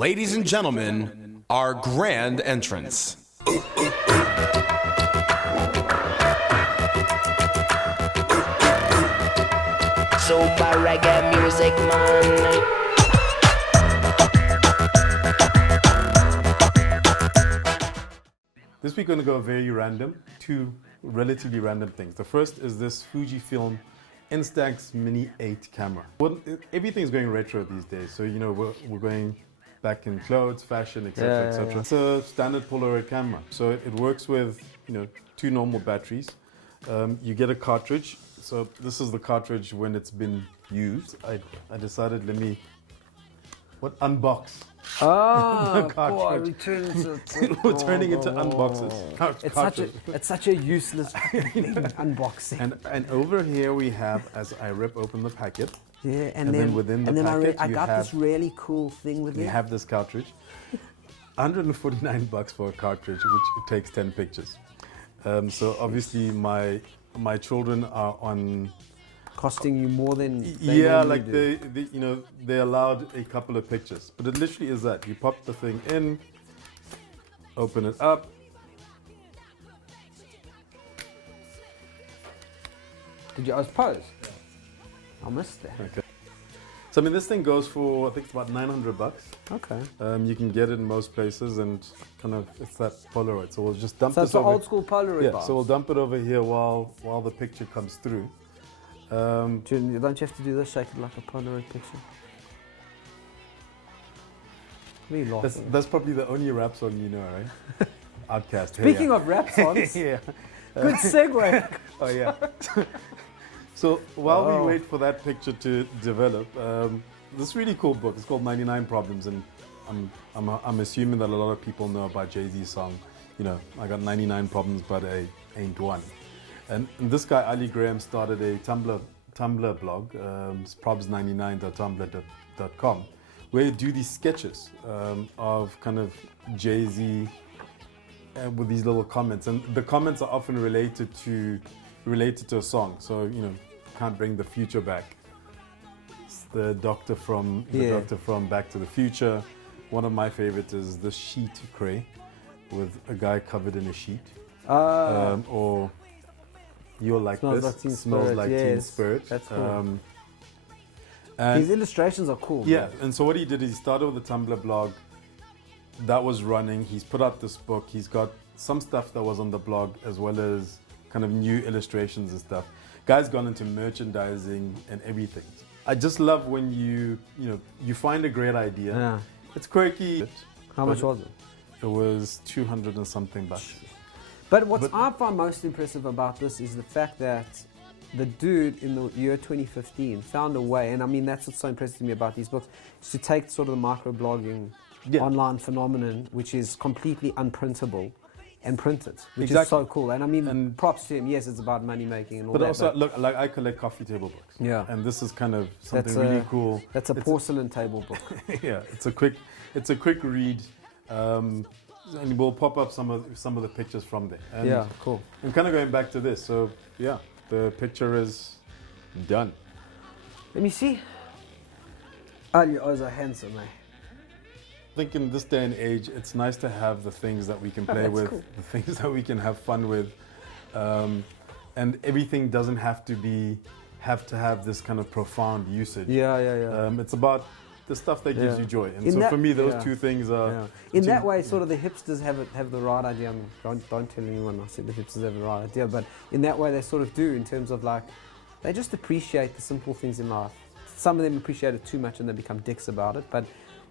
Ladies and gentlemen, our grand entrance. Super reggae music, man. This week we're going to go very random, two relatively random things. The first is this Fujifilm Instax Mini 8 camera. Well, everything's going retro these days, so we're going back in clothes, fashion, etc., etc. It's a standard Polaroid camera, so it works with two normal batteries. You get a cartridge. So this is the cartridge when it's been used. I decided unbox. Oh, the cartridge. We're turning into unboxes. It's such a useless unboxing. And over here we have, as I rip open the packet, and then within the packet I got this really cool thing with it. You have this cartridge. $149 for a cartridge, which takes 10 pictures. So obviously my children are on costing you more than they allowed a couple of pictures, but it literally is that you pop the thing in, open it up, Did you pose? I missed that. Okay. So this thing goes for, I think it's about $900. Okay. You can get it in most places, and it's that Polaroid. So we'll just dump So this it's an over. old school Polaroid bar. So we'll dump it over here while the picture comes through. Don't you have to do this, shake it like a Polaroid picture? Me laughing. That's probably the only rap song you know, right? Outcast. Speaking of rap songs, yeah. good segue. Oh yeah. So while we wait for that picture to develop, this really cool book. It's called 99 Problems, and I'm assuming that a lot of people know about Jay-Z's song. I got 99 problems, but I ain't one. And this guy Ali Graham started a Tumblr blog, it's probs99.tumblr.com, where you do these sketches of kind of Jay-Z with these little comments, and the comments are often related to a song. So can't bring the future back. It's the doctor from Back to the Future. One of my favorites is the sheet cray, with a guy covered in a sheet. Or You're Like Smells This. Like Teen Smells Spirit. Like Yes, Teen Spirit. that's cool. And His illustrations are cool. yeah, man. and so what he did is he started with a Tumblr blog that was running. He's put out this book. He's got some stuff that was on the blog, as well as kind of new illustrations and stuff. Guy's gone into merchandising and everything. I just love when you find a great idea. Yeah. It's quirky. How much was it? It was 200 and something bucks. But what I find most impressive about this is the fact that the dude in the year 2015 found a way, and that's what's so impressive to me about these books, is to take sort of the microblogging online phenomenon, which is completely unprintable, and print it, which is so cool. And props to him. Yes, it's about money making and all that. But also, look, like I collect coffee table books. Yeah. And this is kind of something really cool. That's a porcelain table book. Yeah, it's a quick read. And we'll pop up some of the pictures from there. And yeah, cool. I'm kind of going back to this. So yeah, the picture is done. Let me see. Oh, your eyes are handsome, eh? I think in this day and age, it's nice to have the things that we can play with, cool. the things that we can have fun with, and everything doesn't have to have this kind of profound usage. Yeah. It's about the stuff that gives you joy, and In so that- for me, those two things are. Yeah. In that way, sort of the hipsters have the right idea. Don't tell anyone I said the hipsters have the right idea, but in that way they sort of do, in terms of they just appreciate the simple things in life. Some of them appreciate it too much and they become dicks about it, but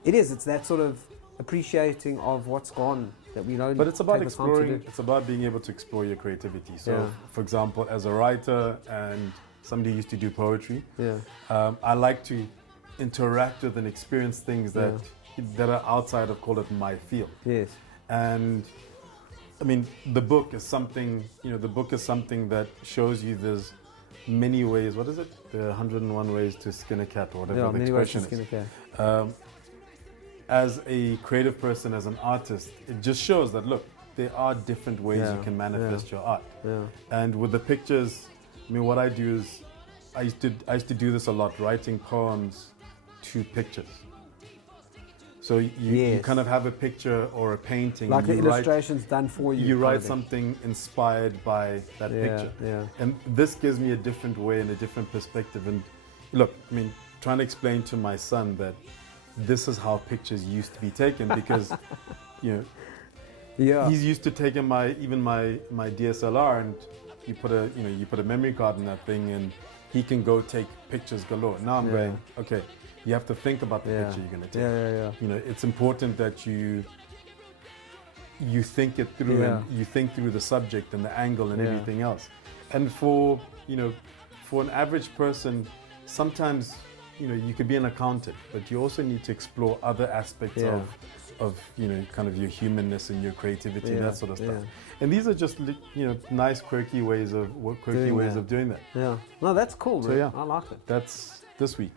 it's that sort of appreciating of what's gone that we don't. But it's about take the time to exploring. do. It's about being able to explore your creativity. So, for example, as a writer and somebody who used to do poetry, I like to interact with and experience things that are outside of, call it, my field. Yes. And the book is something. The book is something that shows you there's many ways. What is it? The 101 ways to skin a cat, or whatever the many ways to expression skin is. a cat. As a creative person, as an artist, it just shows that, look, there are different ways you can manifest your art. Yeah. And with the pictures, what I do is, I used to do this a lot, writing poems to pictures. So you Yes. kind of have a picture or a painting. Like and the you write- illustrations done for you. You kind write of thing. something inspired by that Yeah, picture. yeah. And this gives me a different way and a different perspective. And look, I mean, trying to explain to my son that this is how pictures used to be taken because, you know, Yeah. he's used to taking my DSLR and you put a memory card in that thing and he can go take pictures galore. Now I'm going, okay, you have to think about the picture you're going to take. Yeah. You know, it's important that you think it through and you think through the subject and the angle and everything else. And for an average person, sometimes, you know, you could be an accountant, but you also need to explore other aspects of you know, kind of your humanness and your creativity and that sort of stuff. And these are just, you know, nice quirky ways of doing that. Yeah. No, that's cool, So bro. yeah, I like it. that's this week.